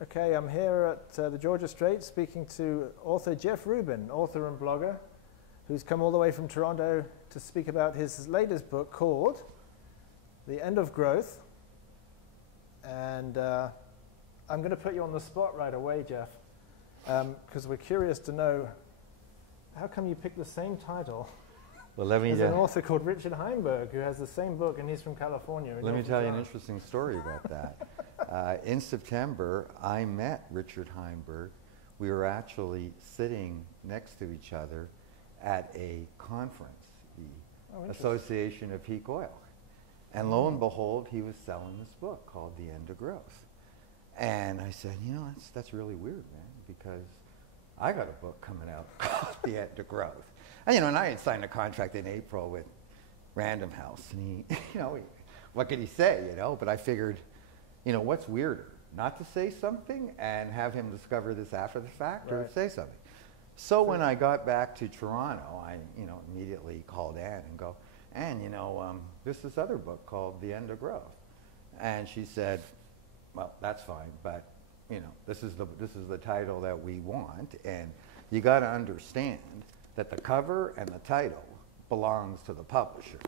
Okay, I'm here at the Georgia Strait speaking to author Jeff Rubin, author and blogger, who's come all the way from Toronto to speak about his latest book called The End of Growth. And I'm going to put you on the spot right away, Jeff, because we're curious to know, how come you picked the same title Well, as an author called Richard Heinberg, who has the same book, and he's from California? Let me tell you an interesting story about that. In September, I met Richard Heinberg. We were actually sitting next to each other at a conference, the Association of Peak Oil. And lo and behold, he was selling this book called The End of Growth. And I said, you know, that's really weird, man, because I got a book coming out called The End of Growth. And, you know, and I had signed a contract in April with Random House. And he, you know, what could he say, you know? But I figured, you know, what's weirder? Not to say something and have him discover this after the fact, or to say something. So when I got back to Toronto, I, you know, immediately called Anne and go, Anne, you know, there's this other book called The End of Growth. And she said, well, that's fine, but, you know, this is the title that we want, and you got to understand that the cover and the title belongs to the publisher.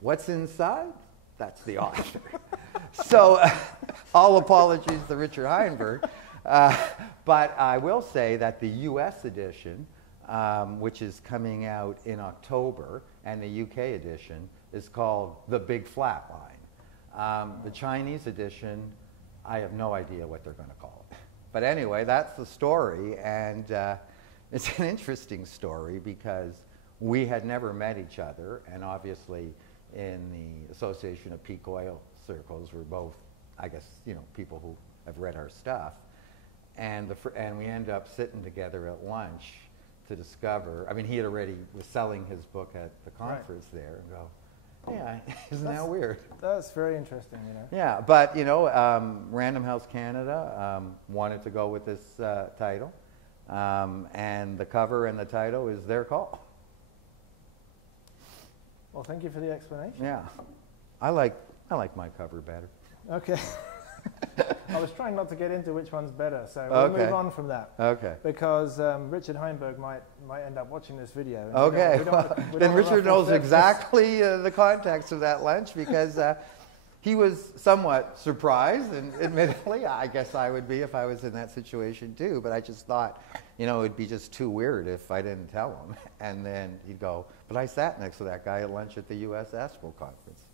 What's inside? That's the author. So all apologies to Richard Heinberg, but I will say that the US edition, which is coming out in October, and the UK edition is called The Big Flat Line. The Chinese edition, I have no idea what they're going to call it. But anyway, that's the story, and it's an interesting story because we had never met each other, and obviously in the Association of Peak Oil circles, we're both, I guess, you know, people who have read our stuff, and we end up sitting together at lunch to discover. I mean, he had already was selling his book at the conference there, and go, yeah, isn't that weird? That's very interesting, you know. Yeah, but you know, Random House Canada wanted to go with this title, and the cover and the title is their call. Well, thank you for the explanation. Yeah, I like my cover better. Okay. I was trying not to get into which one's better, so we'll move on from that. Okay. Because Richard Heinberg might end up watching this video. Okay. Then Richard knows exactly the context of that lunch, because he was somewhat surprised, and admittedly, I guess I would be if I was in that situation too, but I just thought, you know, it'd be just too weird if I didn't tell him. And then he'd go, but I sat next to that guy at lunch at the US Asphalt conference.